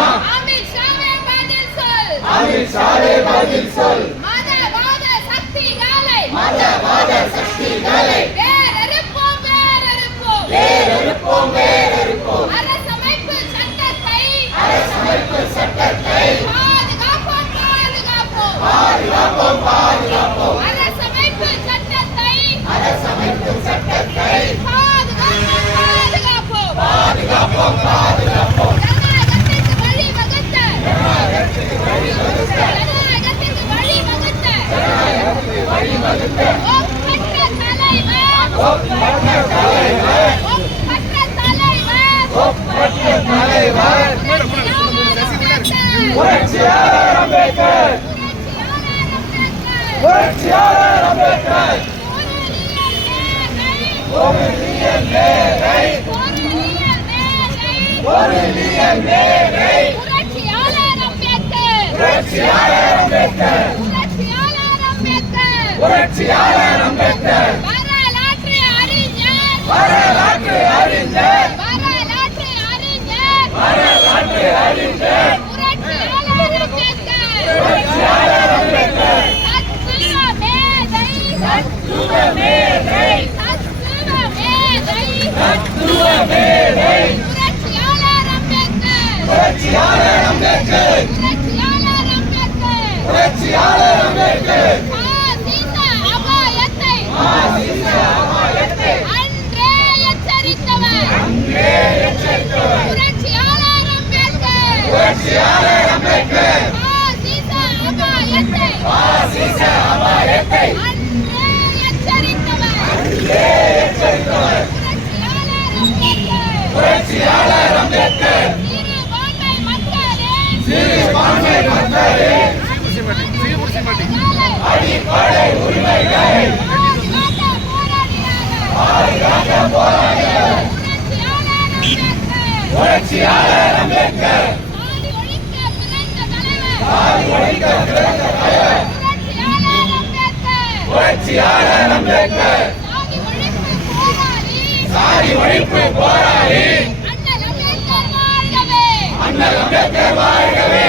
அமித் ஷாவே பதில் சொல். அமித் ஷாவே பதில் சொல். மதவாத சக்திகளை மதவாத சக்திகளை வேறறுப்போம் வேறறுப்போம். வேறறுப்போம் வேறறுப்போம். அரசமைப்பு சட்டத்தை. அரசமைப்பு சட்டத்தை. பாதுகாப்போம் பாதுகாப்போம். பாதுகாப்போம் பாதுகாப்போம். அரசமைப்பு சட்டத்தை. அரசமைப்பு சட்டத்தை. பாதுகாப்போம். பாதுகாப்போம் பாதுகாப்போம். அம்பேத்கர். புரட்சியாளர் அம்பேத்கர் புரட்சியாளர் அம்பேத்கர். புரட்சியாளர் அம்பேத்கர் பொருளியல் மேதை. பொருளியல் மேதை பொருளியல் மேதை. பொருளியல் மேதை புரட்சியாளர் அம்பேத்கர். புரட்சியாளர் அம்பேத்கர் புரட்சியாளர் அம்பேத்கர். புரட்சியாளர் அம்பேத்கர் வரலாற்று அறிஞர். வரலாற்று அறிஞர் வரலாற்று அறிஞர். வரலாற்று அறிஞர் புரட்சியாளர் அம்பேத்கர். புரட்சியாளர் அம்பேத்கர் தத்துவ மேதை. தத்துவ தத்துவ மேதை. தத்துவ மேதை புரட்சியாளர் அம்பேத்கர். புரட்சியாளர் அம்பேத்கர் புரட்சியாளர் அம்பேத்கர். புரட்சியாளர் அம்பேத்கர் பாசிச அபாயத்தை ஆசிச அபாயத்தை அன்றே எச்சரித்தவர். அன்றே எச்சரித்தவர் புரட்சியாளர் அம்பேத்கர். புரட்சியாளர் அம்பேத்கர் பாசிச அபாயத்தை ஆசிச அபாயத்தை அன்றே எச்சரித்தவர். அன்றே எச்சரித்தவர் புரட்சியாளர் அம்பேத்கர். புரட்சியாளர் அம்பேத்கர் சிறுபான்மை மக்களின் சிறுபான்மை மக்களின் அடிப்படை உரிமைகளை பாதுகாக்க போராடியவர் புரட்சியாளர் அம்பேத்கர் சாதி ஒழிக்க பிறந்த தலைவர் புரட்சியாளர் அம்பேத்கர் சாதி ஒழிப்பு போராளி அண்ணல் அம்பேத்கர் வாழ்கவே.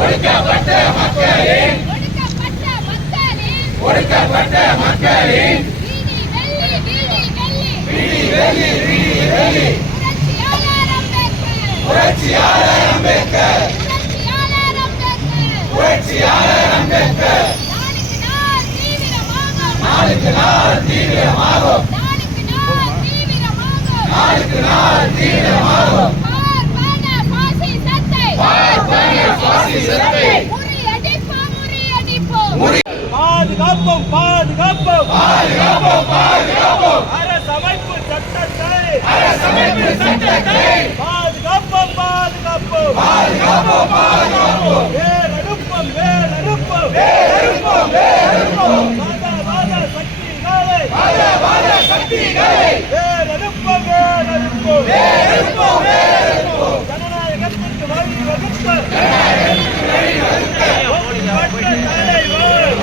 ஒடுக்கப்பட்ட மக்களின் ஒடுக்கப்பட்ட மக்களின் ஒடுக்கப்பட்ட மக்களின் புரட்சியாளர் அம்பேத்கர் புரட்சியாளர் அம்பேத்கர் புரட்சியாளர் அம்பேத்கர் புரட்சியாளர் அம்பேத்கர் நாளுக்கு நாள் தீவிரமாகும் நாளுக்கு நாள் தீவிரமாகும் நாளுக்கு நாள் தீவிரமாகும் நாளுக்கு நாள் தீவிரமாகும் பார்ப்பன பாசிசத்தை பார்ப்பன பாசிசத்தை முறியடிப்போம் முறியடிப்போம் முறி பாதுகாப்போம் பாதுகாப்போம். பாதுகாப்போம் பாதுகாப்போம். அரசமைப்பு சட்டத்தை. அரசமைப்பு சட்டத்தை. பாதுகாப்போம் பாதுகாப்போம். பாதுகாப்போம் பாதுகாப்போம். வேறெடுப்போம் வேறறுப்போம் வேறறுப்போம் மதவாத சக்திகளை. மதவாத சக்திகளை. வேறெடுப்போம் வேறெடுப்போம் வேறறுப்போம் வேறறுப்போம் ஜனநாயகத்திற்கு வழி வகுப்பர் ஒப்பற்ற தலைவர்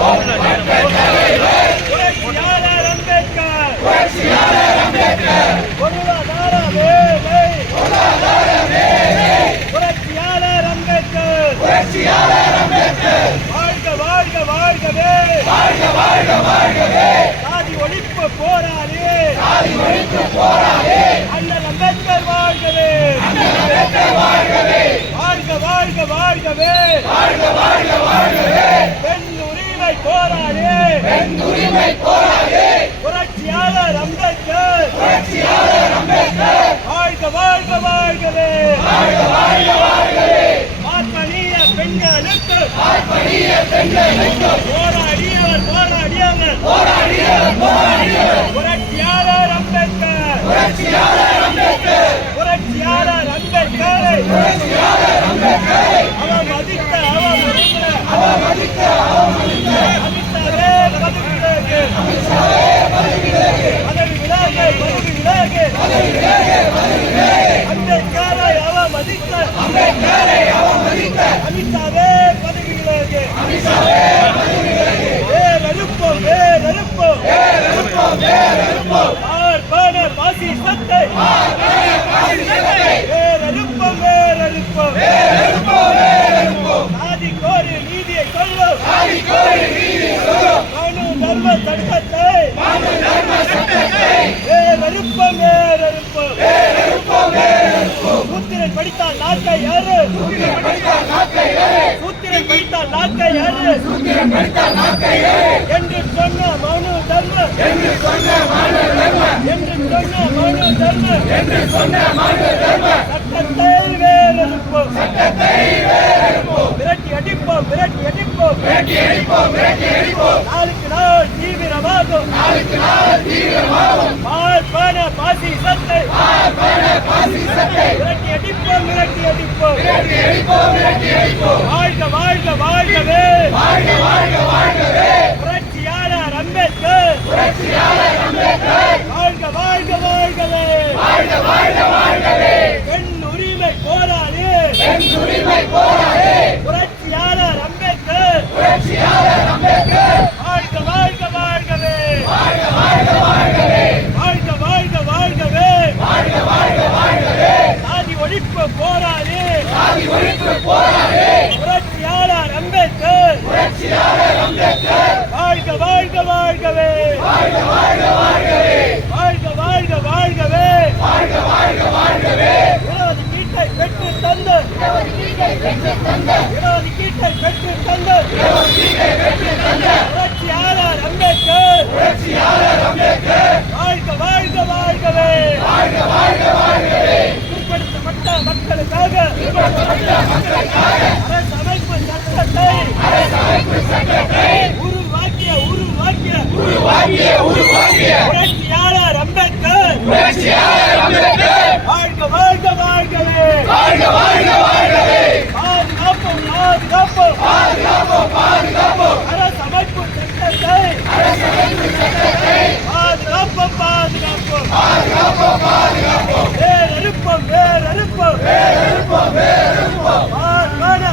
புரட்சியாளர் அம்பேத்கர் புரட்சியாளர் அம்பேத்கர் பொருளாதார வேலை பொருளாதார வேலை புரட்சியாளர் அம்பேத்கர் புரட்சியாளர் அம்பேத்கர் வாழ்க வாழ்க வாழ்கவே. வாழ்க வாழ்க வாழ்கவே. சாதி ஒழிப்பு போராளி. சாதி ஒழிப்பு போராளி. அண்ணல் அம்பேத்கர் வாழ்கவே. அண்ணல் அம்பேத்கர் வாழ்கவே. வாழ்க வாழ்க வாழ்கவே. வாழ்க வாழ்க வாழ்கவே. பெண் உரிமை போராளி. பெண் உரிமை போராளி. புரட்சியாளர் அம்பேத்கர். புரட்சியாளர் அம்பேத்கர். வாழ்க வாழ்க வாழ்கவே. வாழ்க வாழ்க வாழ்கவே. பார்ப்பனிய பெண்களுக்கு தாய்ப்படிய பெண்களுக்கு போராடியவர் போராடியவர் போராடியவர் போராடியவர் புரட்சியாளர் அம்பேத்கர் புரட்சியாளர் அம்பேத்கர் புரட்சியாளர் அம்பேத்கரை புரட்சியாளர் அம்பேத்கரை அவர் மதித்த அவர் மதித்த அவர் மதித்த அவர் மதித்த அமித்ஷாவே பதவிகளுக்கு அமித்ஷாவே பதவிகளுக்கு அம்பேத்கரை அவர் மதித்த அமித்ஷாவே பதவி விலகு அமித்ஷாவே பதவி விலகு வேர் அறுப்போம் வேர் அறுப்போம் வேர் அறுப்போம் வேர் அறுப்போம் பார்ப்பான பாசி சத்தை பார்ப்பான பாசி சத்தை வேர் அறுப்போம் வேர் அறுப்போம் வேர் அறுப்போம் வேர் அறுப்போம் ஆதி படித்தால் நாட்டை யாரு சூத்திரன் படித்தால் நாட்டை யாரு என்று சொன்ன மனு தர்ம. என்று சொன்ன மனு தர்ம. சட்டத்தை வேறெழுப்போம் விரட்டி அடிப்போம் விரட்டி அடிப்போம். நாளுக்கு நாள் தீவிரமாகும். பார்ப்பன பாசி சத்தை விரட்டி அடிப்போம் விரட்டி அடிப்போம். வாழ்க வாழ்க வாழ்கவே. புரட்சியாளர் உருவாக்கிய உருவாக்கிய புரட்சியாளர் அம்பேத்கர். புரட்சியாளர் அம்பேத்கர். வாழ்க வாழ்க வாழ்கவே. வாழ்க வாழ்க வாழ்கவே. பாதுகாப்போம் பாதுகாப்போம். பாதுகாப்போம் பாதுகாப்போம். அரசமைப்பு சட்டத்தை. அரசமைப்பு சட்டத்தை. பாதுகாப்போம் பாதுகாப்போம். பாதுகாப்போம் பாதுகாப்போம். வேறறுப்போம் வேறறுப்போம். வேறறுப்போம் வேறறுப்போம். மார்பான